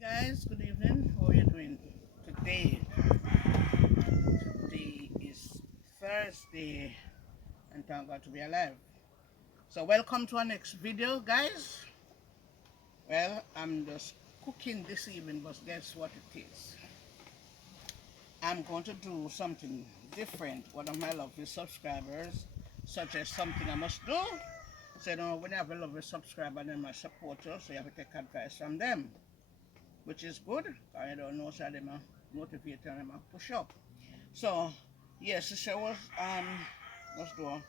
Guys, good evening. How are you doing today? Today is Thursday, and thank God to be alive. So welcome to our next video, guys. Well, I'm just cooking this evening, but guess what it is? I'm going to do something different. One of my lovely subscribers suggests something I must do. So when you have a lovely subscriber, they must support you, so you have to take advice from them, which is good. I don't know, so they must motivate and they must push up. So yes, she was let's do a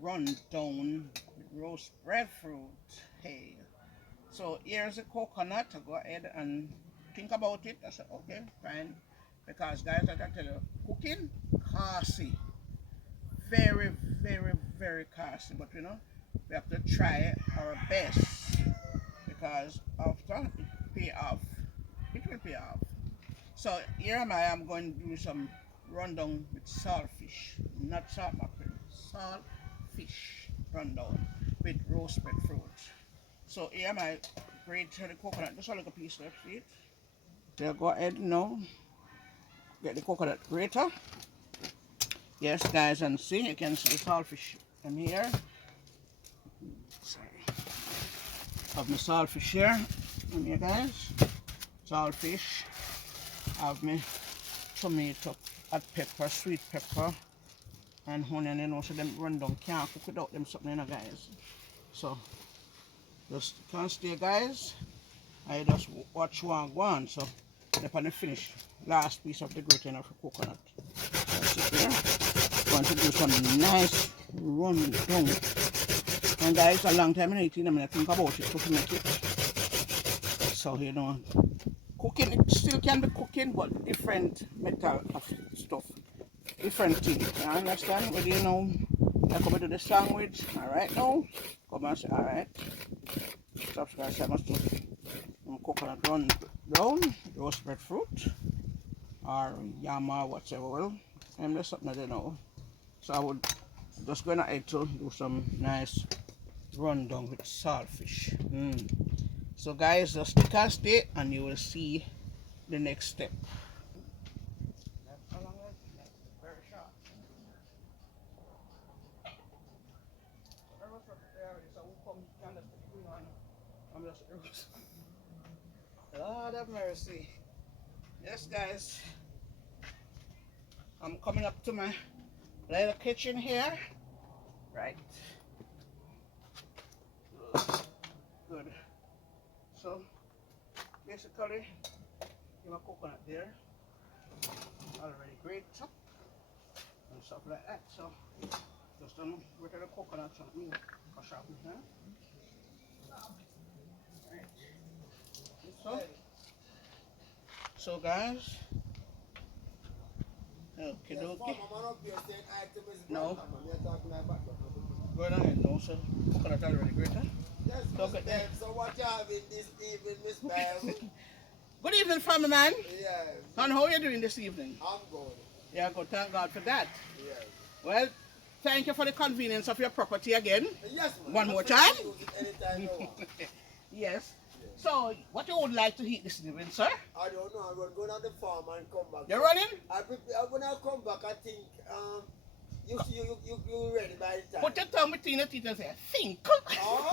rundown with roast breadfruit. Hey, so here's the coconut. I go ahead and think about it. I said okay, fine, because guys, I can tell you, cooking costly, very, very, very costly. But we have to try our best because after it pay off, it will pay off. So here am I. I'm going to do some rundown with saltfish, not salt mackerel, saltfish rundown with roasted fruit. So here am I. Grate the coconut. Just a little piece left. See it? So go ahead now. Get the coconut grater. Yes, guys, and see you can see the saltfish in here. Sorry. Have my saltfish here. In here, guys. Saltfish. Have my tomato, hot pepper, sweet pepper, and onion, so them run down. Can't cook without them something, guys. So, just can't stay, guys. I just watch one go on. So, upon the finish, last piece of the grating of the coconut. That's it there. Going to do some nice run down. And guys, a long time in eating, I'm going to think about it to make it. So, cooking, it still can be cooking, but different metal of stuff. Different thing. You understand? Whether I come to the sandwich, alright now. Come and say, alright. Subscribe, I must do coconut run brown, roast breadfruit, or yam or whatever. Well, I'm just something I don't know. So I would just go ahead to do some nice rundown with saltfish. So guys, just stick and stay and you will see the next step. Very sharp. Lord have mercy. Yes, guys. I'm coming up to my little kitchen here. Right. Good. So, basically, my coconut there. Already grated up and stuff like that. So, just rid of the coconut and sharpen here. Right. So guys, okay, okay. No. Go ahead, no, so coconut already grated. Yes, Miss Bev. So what you having this evening, Miss Bev? Good evening, family man. Yes. And how are you doing this evening? I'm good. Yeah, good. Thank God for that. Yes. Well, thank you for the convenience of your property again. Yes, ma'am. One more time. Use it anytime you want. Yes. So, what you would like to eat this evening, sir? I don't know. I'm going to go down the farm and come back. You're running? When I come back, I think you ready by the time. Put your tongue between your teeth and say, think. Oh.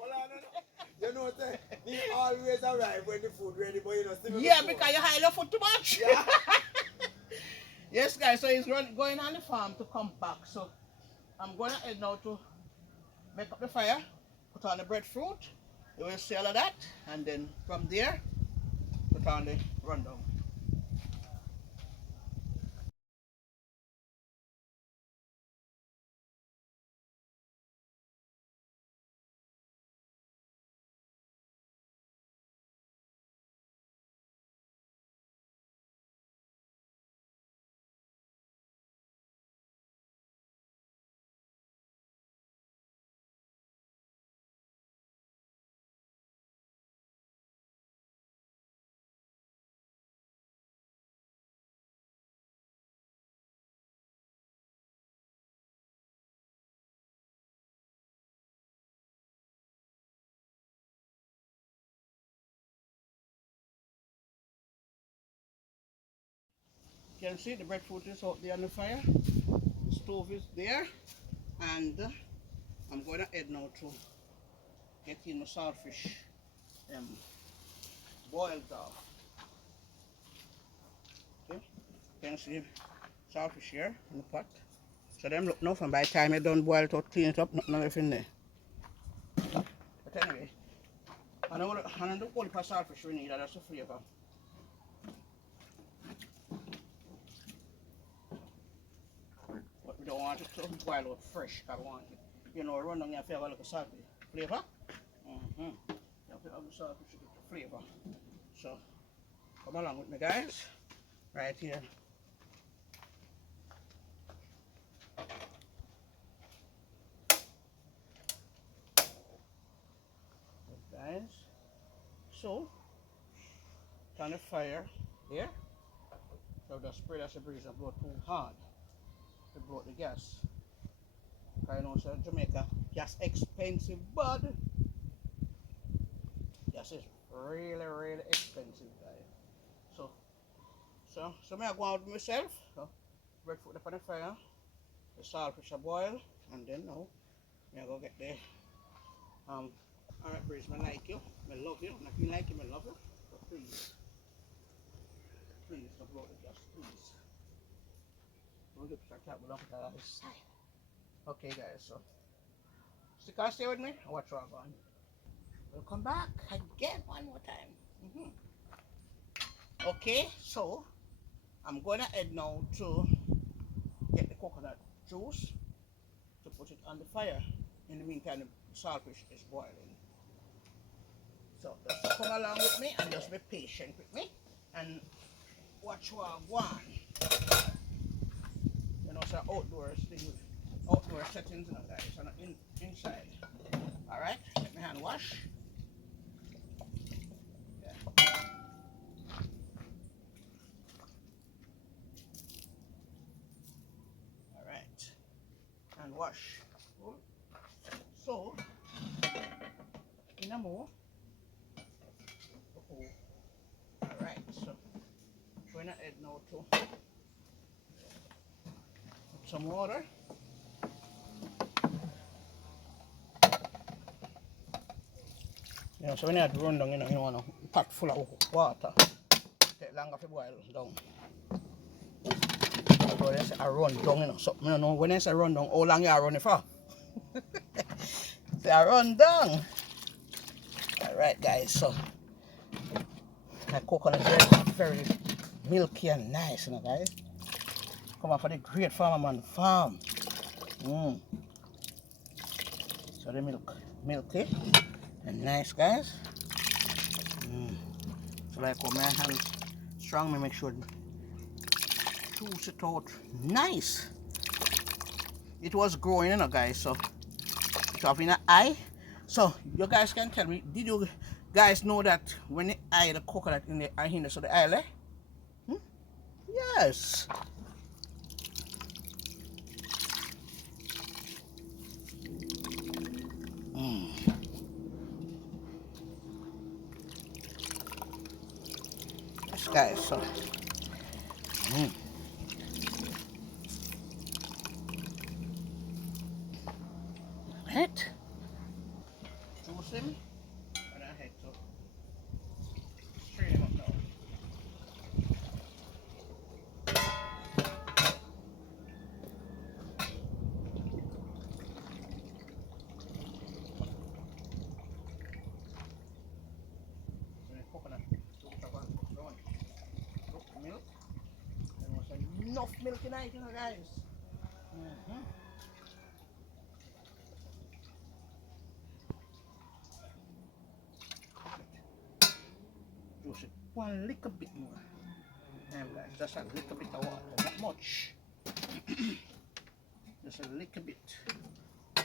Well, I don't know. You know what? Me always arrive when the food ready, but still. Yeah, because you hide your food too much. Yeah. Yes, guys. So he's going on the farm to come back. So I'm going to head now to make up the fire, put on the breadfruit. You will see all of that, and then from there, put on the rundown. You can see the breadfruit is out there on the fire. The stove is there. And I'm going to head now to get in my saltfish boiled off. Okay, you can see saltfish here in the pot. So them look now from by the time you done boil it out, clean it up, nothing left in there. But anyway, I know the only for saltfish we need, that's the flavor. But we don't want it to boil out fresh, I want it. You know, run down your flavor like a salty flavor. You have to have the saltfish to get the flavor. So come along with me, guys. Right here. Guys. So turn the fire here. So the spray that's the breeze and blow too hard to blow the gas. I know so Jamaica gas expensive, but gas is really expensive, guys. So me I go out with myself. So breadfruit up on the fire, the saltfish a boil, and then now me I go get the alright breeze, I like you, I love you, and if you like you, I love you. So please don't blow the gas, please. We'll get start tapping off the other side. Okay guys, so stick and stay with me and watch what I'm going. We'll come back again one more time. Okay, so I'm gonna head now to get the coconut juice to put it on the fire. In the meantime, the saltfish is boiling. So just come along with me and just be patient with me and watch what I want. You know, it's an outdoor settings, you know, guys, so not inside. Alright, let me hand wash. Yeah. Alright, and wash. So, in a more. Alright, so we're gonna add now to put some water. You know, so when you have to run down, you want a pot full of water. Take longer to boil down. So they say I run down, you know. So I don't know when I say run down, how long you run it for? So I run down. Alright guys, so my coconut is very milky and nice, you know guys. Come on for the great farmer man farm. So the milk milky and nice, guys. So like when my hand strong, me make sure juice it out nice. It was growing, you know guys, so it's having an eye. So you guys can tell me, did you guys know that when you eye the coconut in the eye, so the eye leh? Yes. Yes, guys. So. Right. Juice him, and I head to strain him up now. Coconut milk. There was enough milk in it, you know, guys. Juice it one little bit more. And guys, just a little bit of water, not much. Just a little bit.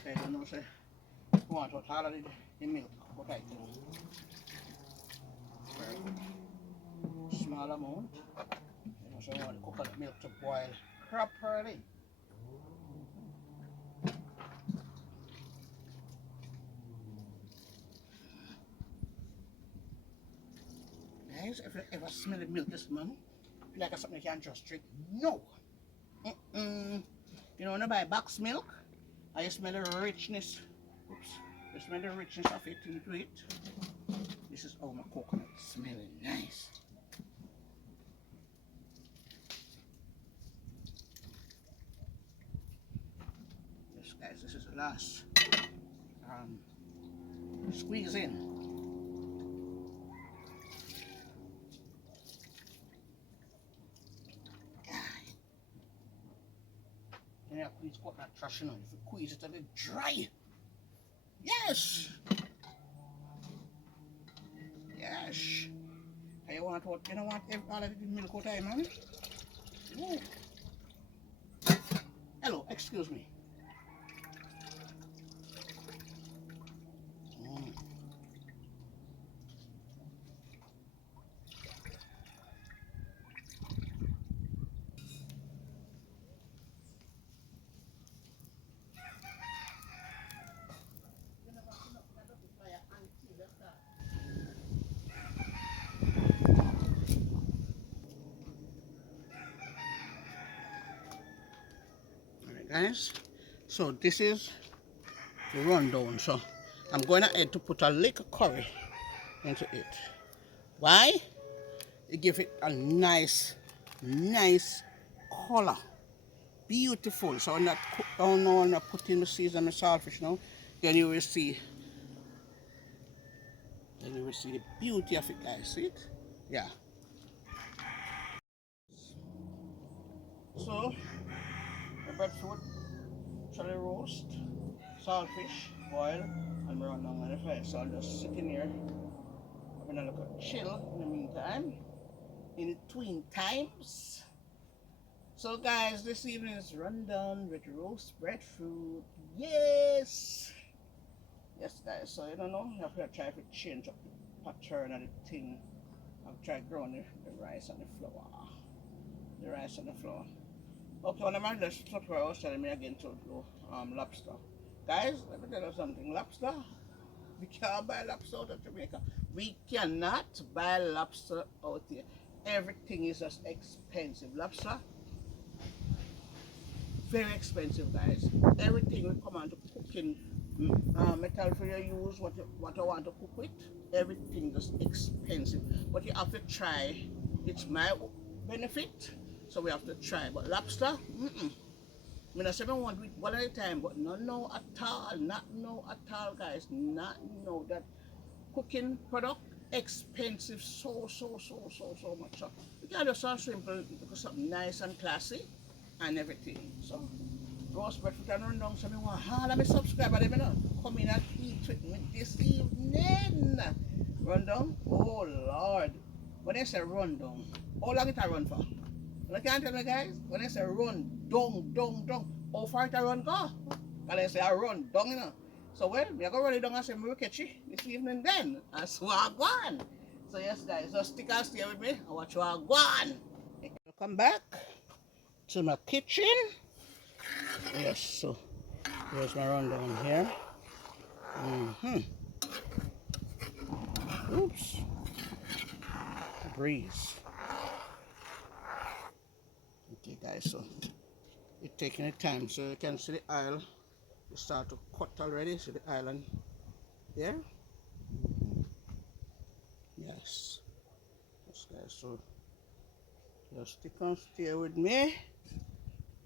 I don't know, say, you want to all of the milk, but I do. Very good. Small amount. You know, so you want the coconut milk to boil properly. Guys, if you ever smell the milk this morning, like something you can just drink. No. You know, when I buy box milk, I smell the richness. Oops. You smell the richness of it into it. This is all my coconut smelling nice. Yes, guys, this is the last squeeze in. Yeah, please cut that trash, you know. If you squeeze it a bit dry. Yes. Yes. You want what? You don't want all of it in milk all time, man. Ooh. Hello, excuse me. Alright, guys. So this is the rundown. So I'm going ahead to put a little curry into it. Why? It gives it a nice color. Beautiful. So I'm not putting the season of saltfish now. Then you will see the beauty of it, guys. See it? Yeah. So the breadfruit, chili roast, saltfish, boil, and we're on the fire. So I'm just sitting here having a little chill in the meantime. In between times. So guys, this evening's rundown with roast breadfruit. Yes! Yes guys, so you don't know, I have to try to change up the pattern of the thing. I've tried growing the rice and the flour. The rice and the flour. Okay, when I'm at the stuff where I was telling me again to do lobster. Guys, let me tell you something. Lobster, we can't buy lobster out of Jamaica. We cannot buy lobster out here. Everything is just expensive. Lobster, very expensive, guys. Everything will come on to cooking metal for you use, what I want to cook with. Everything is expensive. But you have to try. It's my benefit, so we have to try. But lobster, I mean, I said I want to eat one at a time, but not no at all, not no at all, guys. Not no that cooking product expensive so much. So you can just so simple, do something nice and classy and everything. So roast breadfruit and rundown. So I want all of my subscribers them, you know, come in and eat with me this evening. Rundown? Oh Lord. When I say rundown, how long it a run for? You can't tell me guys, when I say run, dung, how far it a run go? And I say I run, dung, you know. So well, me I go run it down and say, we'll catch you this evening then. That's what I go on. So yes guys, just stick and stay with me and watch what I go on. Welcome back to my kitchen. Yes, so here's my rundown here. Oops. Breeze. Okay guys, so it's taking a time, so you can see the oil. You start to cut already, see the island there. Yes. Yes guys, so just stick and stay with me.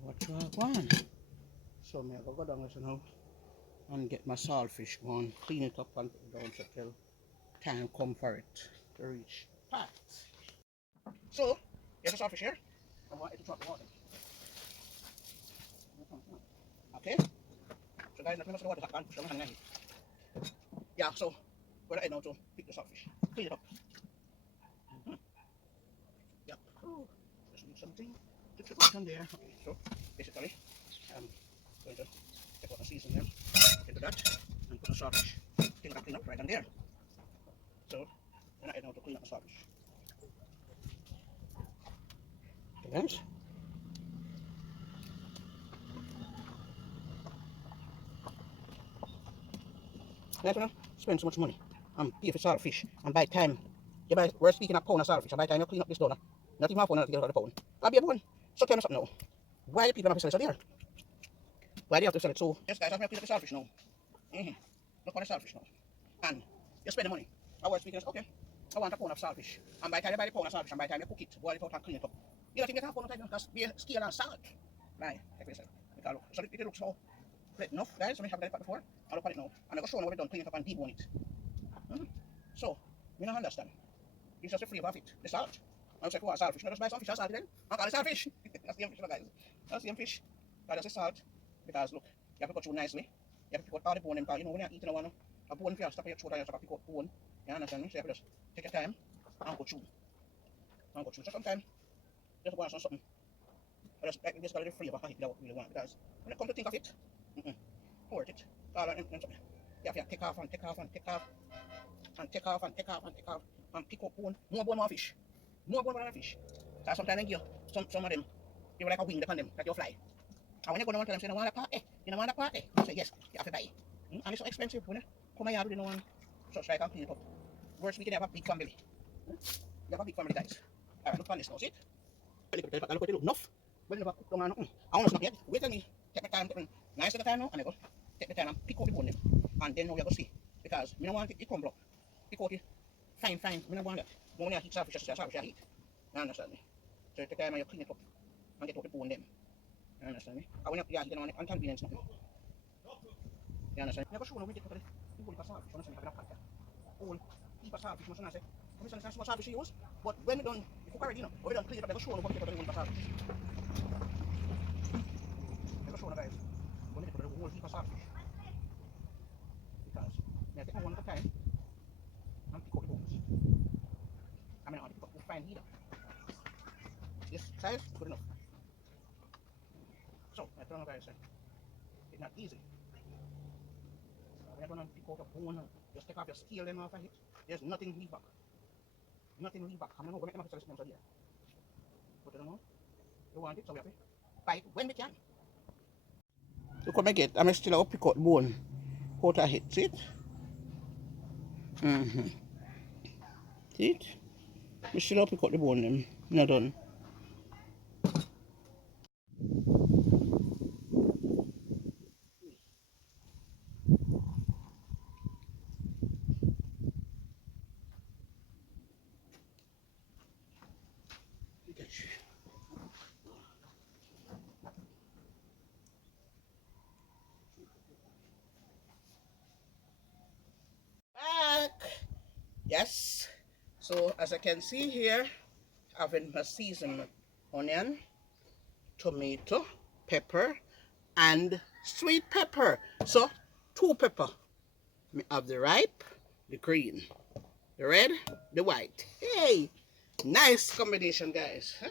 What you want? So me I go down there now and get my saltfish going, clean it up and put it down so till time come for it to reach pot. So here's the saltfish here. I want it to drop the water. Okay? So guys, nothing much of the water is hot, so I'm hanging. Yeah, so go ahead now to pick the saltfish. Clean it up. Yep. Oh, just need something to put on there. Okay, so basically, I'm going to take out the season there into that and put the saltfish. Clean up right on there. So then I know to clean up the saltfish. Okay, guys. Guys, you know, spend so much money and pay for saltfish and by time you buy, we're speaking of pound of saltfish, and by the time you clean up this donor, Not even half one, not even a pound. I'll be a pound. So tell me something now. Why do people have to sell it so dear? Why do you have to sell it so? Yes, guys, I'm going to clean up the saltfish now. Look at the saltfish now. And you spend the money. I was speaking, okay, I want a pound of saltfish. And by the time you buy the pound of saltfish, and by the time you cook it, boil it out and clean it up, you don't think you can pound of time, just be scale and salt. Right, take yourself. Look. So it looks so great enough, guys. So we have done it before. I'll look at it now. And I'm going to show you what we've done, clean it up and debone it. So, you don't understand. It's just a flavor of it, the salt. I'm saying, what saltfish? No, just buy some fish and salt then. I'll call it saltfish. That's the fish, guys. That's the fish. That's just salt. Because look, you have to cut through nicely. You have to pick out all the bone, because you know when you're eating a bone for you, stop your throat and you have to pick out bone. You understand me? So you have to just take your time and go through. So sometimes, just want something. I just like this kind of flavor of it that I really want. Because when it comes to think of it, worth it. All right, you have to take off and take off and take off. And take off and take off and take off and pick up bone, more fish. More bone, more fish. So sometimes they give some of them, they were like a wing upon them, like you fly. And when you go down to them, say, you don't want a party, you don't want a party. They say, yes, you have to buy. And it's so expensive. When you come here, you don't want such like and clean it up. Worst, we can have a big family. You have a big family, guys. All right, look on this now, see it? Look at it, look enough. Well, never cook down and nothing. I want to snap yet. Wait till me, take my time, take nice at the time now, and I go take the time and pick out the bone them. And then now we are going to see. Because we don't want it to come block. Pick out it. Fine. We don't want that. When you heat saltfish, saltfish heat. You understand me? So you take time and you clean it up and get out the bone them. You understand me? And when you heat it on inconvenience nothing. You understand? You go show no we take out the whole heap of saltfish. You understand? You have a packet. Whole heap of saltfish. You must say, I'm saying so much saltfish you use. But when we done, if you already know, when we done clean it up, you go show no we take out the whole heap of saltfish. You go show no guys. When we take out the whole heap of saltfish. Because you take one at a time and pick out the bones. I mean, I pick up the fine heater. This size, good enough. So, I don't know guys, it's not easy. When you're going to pick out a bone, just take off your scale them off of it. There's nothing leave back. Nothing leave back. I'm going to go make them have to sell it here. But you don't know, you want it, so we have to buy it when we can. Look what I get. I'm still pick out bone. Out of it, see it? See it? I still pick out the bone them. Not done. Back. Yes. So as I can see here, having my seasoned onion, tomato, pepper, and sweet pepper. So 2 pepper. Me have the ripe, the green, the red, the white. Hey, nice combination, guys. Huh?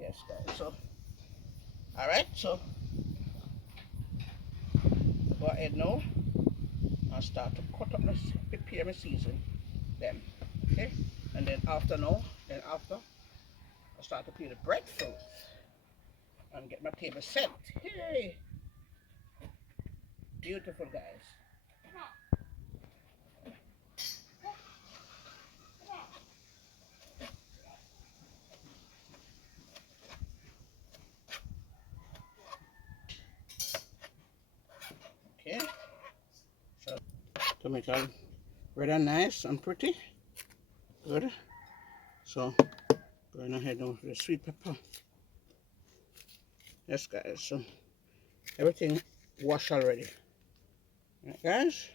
Yes, guys. So, all right. So go ahead now and start to cut up my prepare my season them. Okay, and then after I start to peel the breadfruit and get my table set. Hey, beautiful, guys. Okay, so to make it really nice and pretty. Good. So going ahead now with the sweet pepper. Yes, guys. So everything washed already. Right, guys.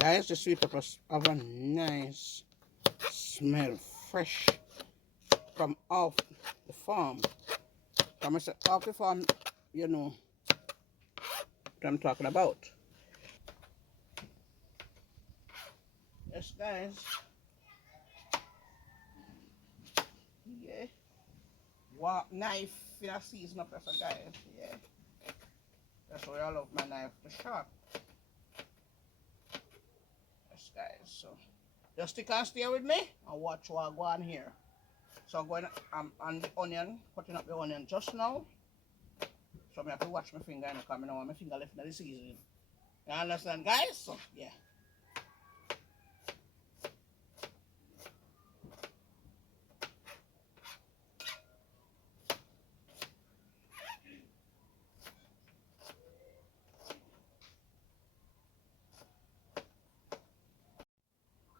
Guys, the sweet peppers have a nice smell, fresh from off the farm. From off the farm, you know what I'm talking about. Yes, guys. Yeah. What knife in a season up as a guy. Yeah. That's why I love my knife, the sharp. Yes, guys. So just stick and stay with me and watch what I go on here. So I'm going on the onion, cutting up the onion just now. So I have to watch my finger and come now. My finger left in the season. You understand, guys? So yeah.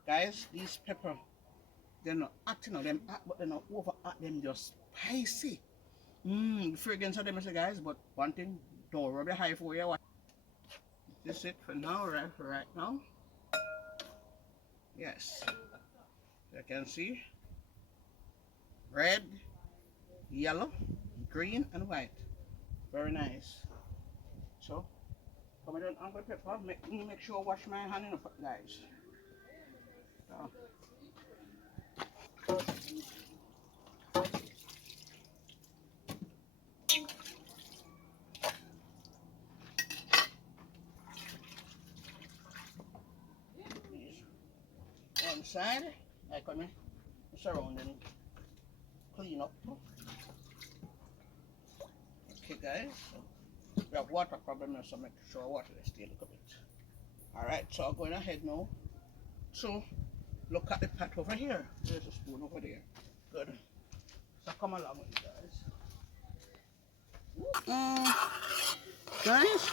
Guys, these pepper, they're not acting on them hot, but they're not over hot, them just spicy. The fragrance of them is guys, but one thing, don't rub your high for you. This is it for now, right now. Yes. You can see red, yellow, green, and white. Very nice. So, come on, Uncle Pepper, make sure I wash my hand in the pot, guys. So. One side, I come surrounding, clean up. Okay, guys. So we have water problem, so make sure water is stay a little bit. All right, so I'm going ahead now. So look at the pot over here. There's a spoon over there. Good. So come along with you guys. Guys.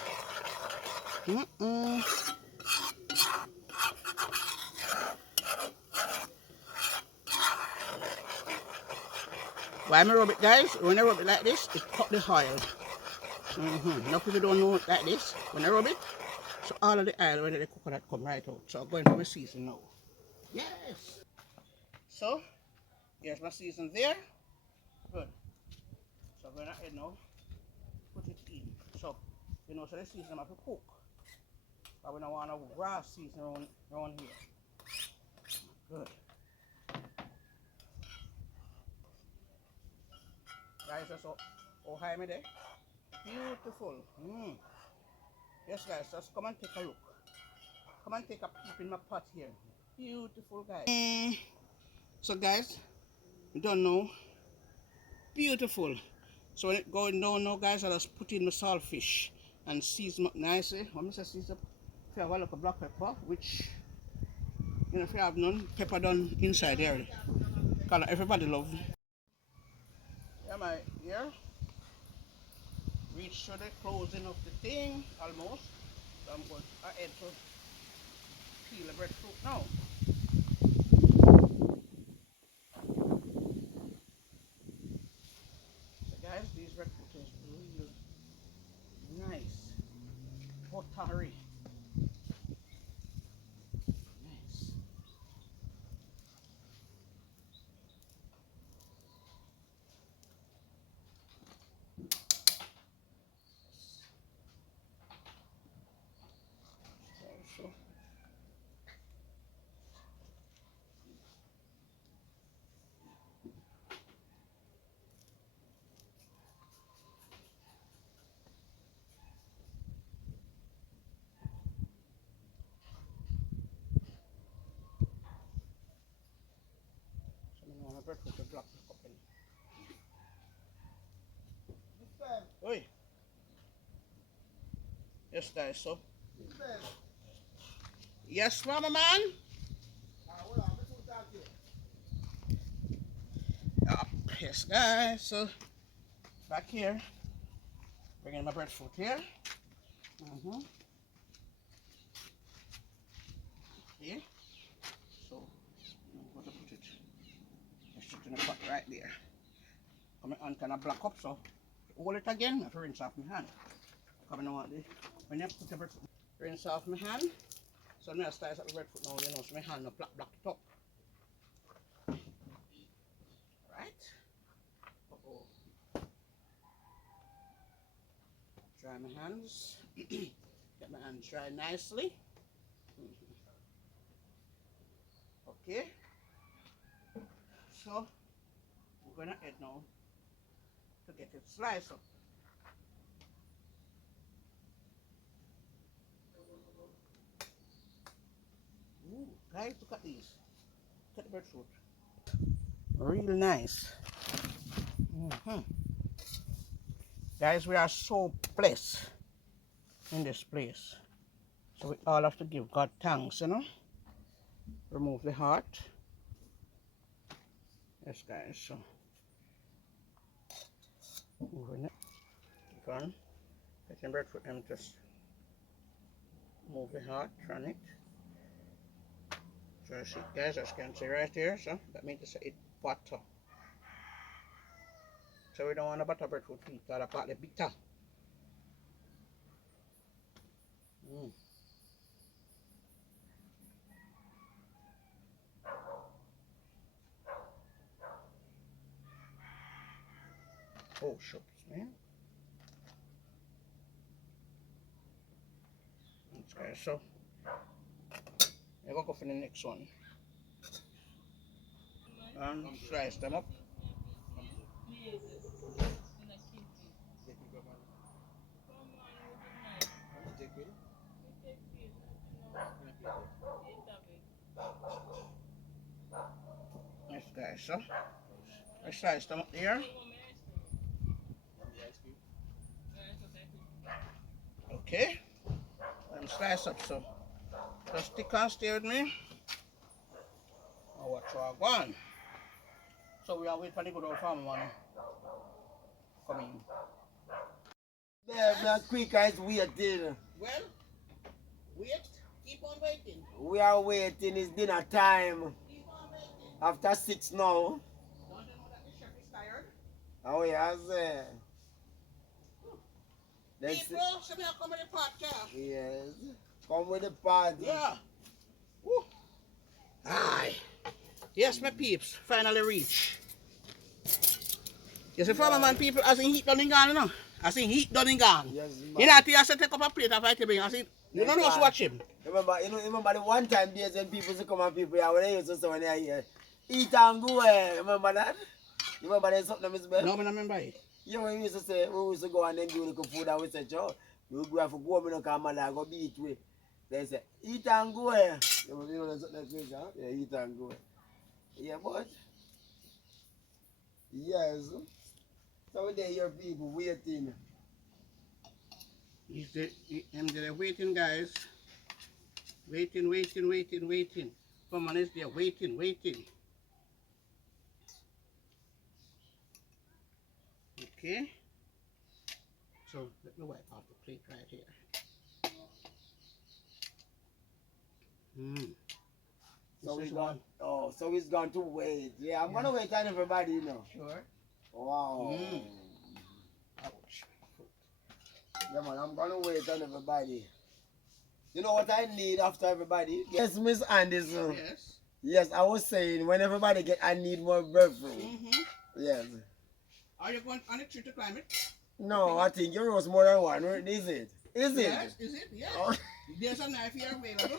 Why I rub it, guys? When I rub it like this, it cut the oil. Now if you don't know it like this, when I rub it, so all of the oil when the coconut come right out. So I'm going to my season now. Yes. So here's my season there. Good. So I'm going to add now, put it in. So you know, so the season I have to cook. But we don't want a raw season around here. Good. Guys, that's all high me there. Beautiful. Yes, guys, just come and take a look. Come and take a peep in my pot here. Beautiful, guys. So, guys, you don't know. Beautiful. So when it going down now, guys, I just put in the saltfish and season up nicely. I'm going to season up. If you have a look of black pepper, which, you know, if you have none, pepper done inside there. Because everybody love. Yeah, my ear. Reach to the closing of the thing, almost. So I'm going to add to peel the breadfruit now. So guys, these breadfruit is really nice. Buttery. Nice. So I'm going to breadfruit to block the cup in. Oi. Yes, guys, so. Yes, mama man. Yes, guys, so back here, bringing my breadfruit here. Here. So I'm going to put it in the pot right there. Come on, kind of black up, so hold it again. I have to rinse off my hand. Come on, when you put the breadfruit, rinse off my hand. So now I start at the breadfruit now, you know, so my hand no black it up. Right? Dry my hands. Get my hands dry nicely. Okay. So I'm going ahead now to get it sliced up. Ooh, guys, look at these. Look at the breadfruit. Real nice. Guys, we are so blessed in this place. So we all have to give God thanks, you know. Remove the heart. Yes, guys, so moving it. Gone. Getting breadfruit and just move the heart from it. So see, guys, as you can see right here, so that means it's butter. So we don't want a butter breadfruit because that's partly bitter. Oh, shucks, man. Thanks, guys. So we'll go for the next one. And slice them up. Yes, guys, so I slice them up here. Okay, and slice up, so just stick and stay with me. Oh, what's all gone? So we are waiting for the good old farmer man coming. Yeah, we are quick as waiting. Well, wait, keep on waiting. We are waiting, it's dinner time. Keep on waiting. After 6 now. Don't you know that the chef is tired? Oh, yes. People, so me come with the pot, yeah. Yes. Come with the pot. Yeah. Woo. Aye. Yes, my peeps, finally reach. You see, farmer man people, as in heat done and gone, you know? As in heat done and gone. Yes, You know, I say take up a plate of it, I say, you don't know what's watch him. Remember the one time days when people used to come and people here, when they used to say when they are here, eat and go, remember that? You remember there's something, Miss Bell? No, I don't remember it. Yeah, when we used to say, we used to go and then do the food and we said, Joe, we go have to go, we don't come and go beat with. They say, eat and go. You know there's something like that, huh? Yeah, eat and go. Yeah, but, yes. So we there, your people waiting. They're waiting, guys. Waiting. Come on, they're waiting. Okay. So let me wipe off the plate right here. So we got, so he's going to wait. Yeah, I'm gonna wait on everybody, you know. Sure. Wow. Ouch. Yeah, man, I'm gonna wait on everybody. You know what I need after everybody? Yes, Miss Anderson. Yes. Yes, I was saying when everybody get, I need more breadfruit. Yes. Are you going on a trip to climb it? No, I think yours was more than one. Is it? Is it? Yes, is it? Yes. Oh. There's a knife here available.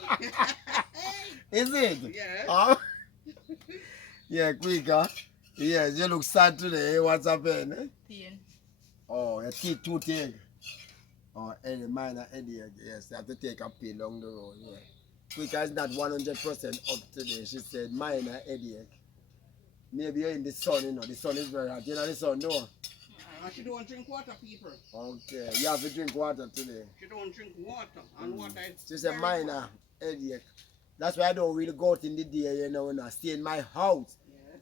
Is it? Yes. Oh. Yeah, quicker. Yes, you look sad today. What's happened? Pain. Oh, your teeth too thick. Oh, any minor headache. Yes, you have to take a pill along the road. Yeah. Quicker is not 100% up today. She said minor headache. Maybe you're in the sun, you know. The sun is very hot. You know the sun, no? She don't drink water, people. Okay, you have to drink water today. She don't drink water, and water is. She said minor headache. That's why I don't really go out in the day, you know, I stay in my house. Yes.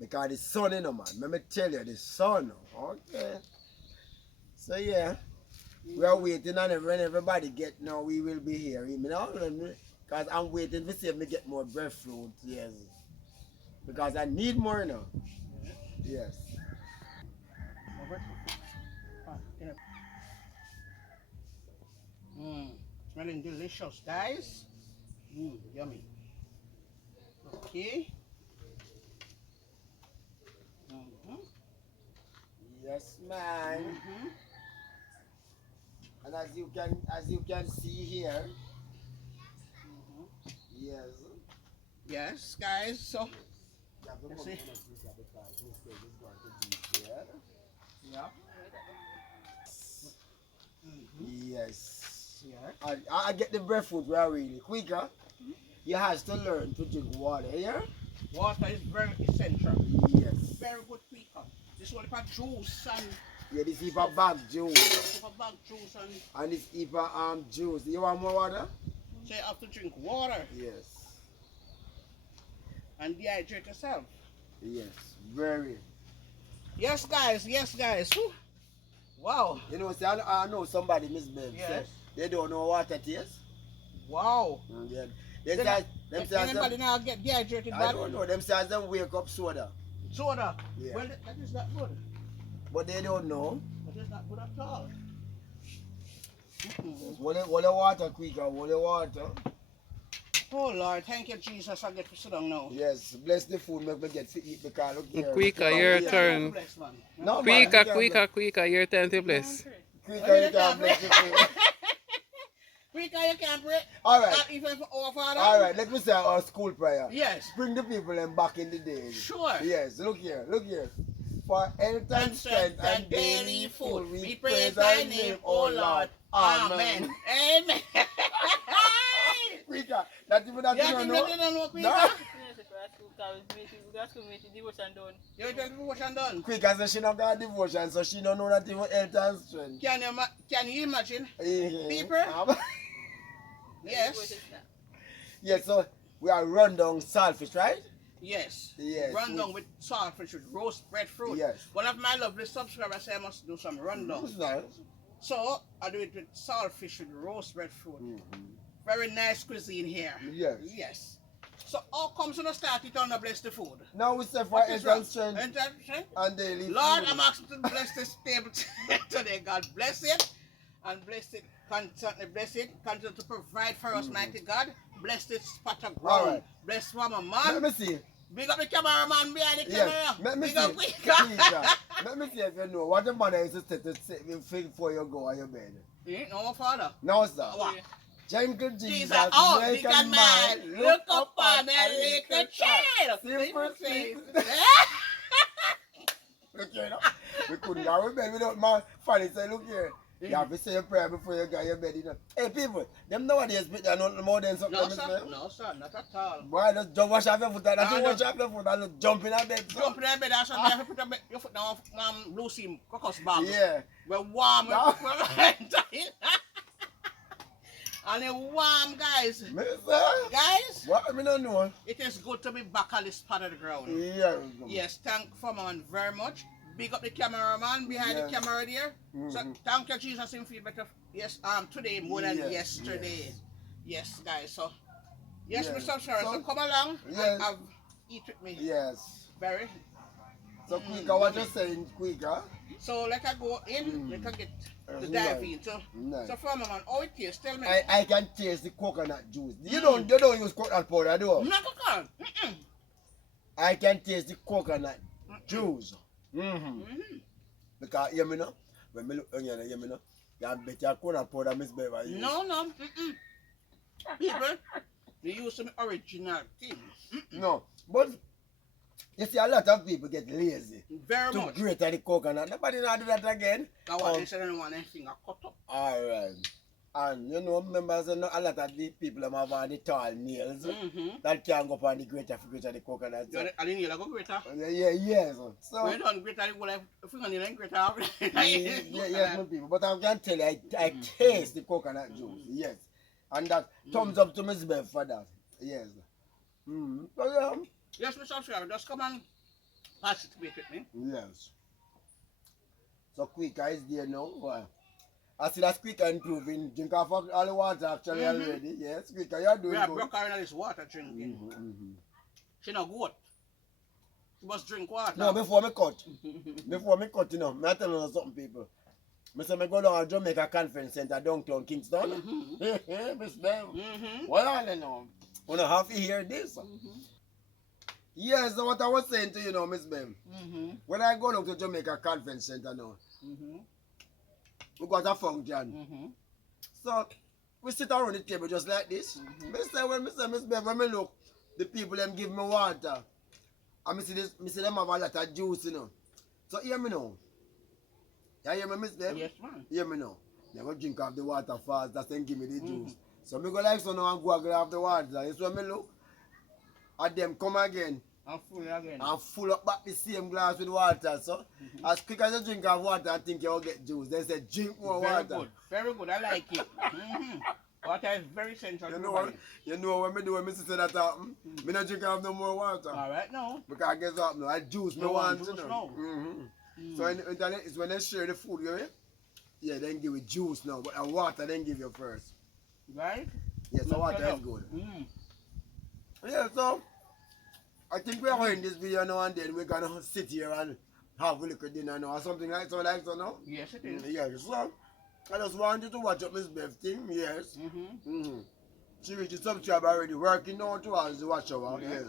Because the sun, you know, man. Let me tell you, the sun. Okay. So, yeah. We are waiting on when everybody get now, we will be here. You know, because I'm waiting to see if we get more breadfruit. Yes. Because I need more now. Yes. Smelling delicious, guys. Yummy. Okay. Yes, man. And as you can see here, yes. Yes, guys. So You see? Yeah. Yes. Yeah. I get the breadfruit very really quicker. You have to learn to drink water, yeah? Water is very essential. Yes. Very good quicker. This one for juice and Yeah, this is for bag juice. for bag juice And this is for juice. You want more water? so you have to drink water Yes. and dehydrate yourself. Yes. Very. Yes guys, yes guys. Whew. Wow. You know, see, I know somebody, Miss Babe, Yes. say they don't know water taste. Wow. Yeah. They Then say, them if say, anybody now get dehydrated I bad don't know, them say them wake up soda. soda. Yeah. Well that is not good. But they don't know. That is not good at all. What the water quicker, what the water. Oh Lord, thank you Jesus, I get to sit down now. Yes, bless the food, make me get to eat because look here. Quicker, your turn. Bless, man. No, man, Quicker, you can't quicker, quicker. Your turn to bless. Quicker, you can't bless the food. Quicker you can't pray. Alright, Even for our Father. alright, let me say our school prayer. Yes. Bring the people in back in the day. Sure. Yes, look here, look here. For health and strength and daily food, we praise thy name, O Lord. Amen. Amen. Quicker, not even that Yeah, you I don't think know. they don't know quicker. No. You tell the devotion done. Quicker, so she not got devotion, so she don't know that even health and strength. Can you imagine? People? Um, Yes. yes, so we are run down saltfish, right? Yes. Yes. Rundown with saltfish with roast breadfruit. Yes. One of my lovely subscribers said I must do some rundown. That's nice. So I do it with saltfish with roast breadfruit. Mm-hmm. Very nice cuisine here. Yes. Yes. So how comes to start it on the bless the food? Now we say for What is health wrong? and strength And that- and daily Lord, food. I'm asking to bless this table today. God bless it and bless it. Constantly bless it. Continue to provide for us, mighty God. Bless this spot of ground. All right. Bless Mama Let man. me see. Big up the cameraman behind the Yes. camera. Let me Big see. up Quicker. Let me see if you know what the man used to say before you go on your bed. You ain't no father. No, sir. What? Gentle Jesus, Jesus, oh, make big a and man, look upon a little child. Simple things. things. Look here, no? We couldn't go to bed without my father say, look here. You have to say a prayer before you go to your bed, you know. Hey, people, them nowadays speak that not more than something. No, sir. No, sir. Not at all. Boy, just jump, wash off your foot, and No, wash off your foot, and just jump in a bed. Jump in the bed and something. You have to put your foot down Lucy cocos bag. Yeah. We're warm. No. And it's warm, guys. Mister? Guys, What? I mean, I know. it is good to be back on this part of the ground. Yeah. Yes, thank man very much. Big up the cameraman behind Yes. the camera there. So Mhm. thank you, Jesus, in feel better. Yes, today more than Yes, yesterday. yes. Yes, guys. So yes, Yes. Mr. Sarah, so So- come along Yes. and have eat with me. Yes. Very. So, quicker, what you're saying, quicker? So let her go in, let her get the Nice. dive in. So Nice. so for man, how it tastes, tell me. I can taste the coconut juice. You don't use coconut powder, do you? No, coconut. Mm-mm. I can taste the coconut juice. Mm-hmm. Mm-hmm. Because, you know, when me look on you, you know, you bet your coconut powder, Miss Beverly. No. Mm-mm. People, they use some original thing. No, but you see, a lot of people get lazy Very to much. grate the coconut. Nobody not do that again. That's why they say they don't want anything cut up. Alright. And you know, members, you know, a lot of the people them have on the tall nails Mm-hmm. that can go up on the grater for grate the coconut. So, I didn't hear like a greater. yes. So, When you done greater, you go like, if you're going to greater, yes, my people. But I can tell you, I taste the coconut juice. Yes. And that thumbs up to Miss Bev for that. Yes. Mm. So, yeah. Yes, Mr. Subscriber, just come and pass it with me. Yes. So Quicker is there now. Well, I see that Quicker improving. Drink off all the water actually already. Yes, Quicker, you're doing We have good. broke her in this water drinking. She not good. She must drink water. No, before me cut, you know, I tell you something, people. I say I go down to Jamaica Conference Center downtown Kingston. Miss Bev. What are you know? You don't have to hear this. Yes, so what I was saying to you now, Miss Bev. When I go down to Jamaica Conference Center now, we got a function. So we sit around the table just like this. Miss Bev, when me look, the people them give me water. And me see them have a lot of juice, you know. So hear me now. You hear me, Miss them? Yes, man. Hear me now. They go drink off the water fast, that's then give me the juice. So me go like so now and go grab the water. That's when me look. And them come again. I'm full again. And full up back the same glass with water. So as quick as you drink of water and think you'll get juice, they say drink more Very water. good. Very good. I like it. Water is very essential You to know the what? body. You know when me do when me say that happen? Me not drink have no more water. Alright now. Because guess what? No, I juice me You want want. juice You now? know. So in the internet is when they share the food, you know? Yeah, then give you juice now, but water then give you first. Right? Yeah, so No, water shut is up. good. Mm. Yeah, so I think we are going this video now and then we're gonna sit here and have a little dinner now or something like so now. Yes, it is. Yeah, so I just want you to watch up Miss Beth thing, yes. She reached the subscribe already working now towards the watch hour, yes.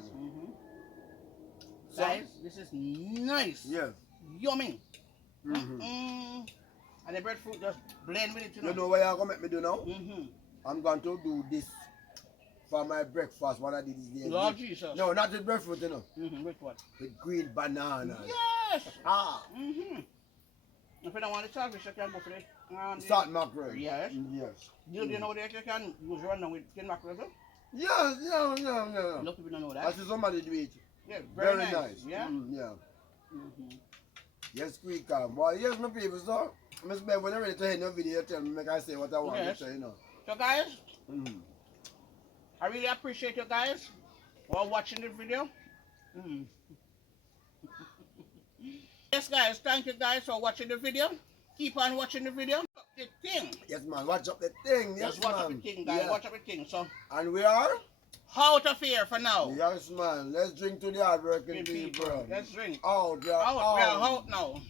So, Guys, this is nice. yeah. Yummy. And the breadfruit just blend with it, You know what you're gonna make me do now? Mm-hmm. I'm going to do this for my breakfast. What I did is this. Lord Jesus. No, not with breadfruit, you know. With what? With green bananas. Yes! Ah. If you don't want the saltfish, you can go for it. Salt mackerel. Yes. Yes. Do you know that you can use rundown with tin mackerel? Yes, yeah. A lot of people don't know I that. see somebody do it. Yeah, Very very nice. Yeah? Yeah. Yes, quick calm. Boy, yes, my people, so Miss Ben, when I'm ready to end the video, tell me, make I say what I want Yes. to say, you know. So guys, I really appreciate you guys for watching the video. Yes guys, thank you guys for watching the video. Keep on watching the video. The thing. Yes, man, watch up the thing. Yes, Just watch up man. the thing, guys. Yeah. Watch up the thing. So, And we are? out of here for now. Yes, man. Let's drink to the hardworking people. Let's drink. Out, we are Out. We are out. out now.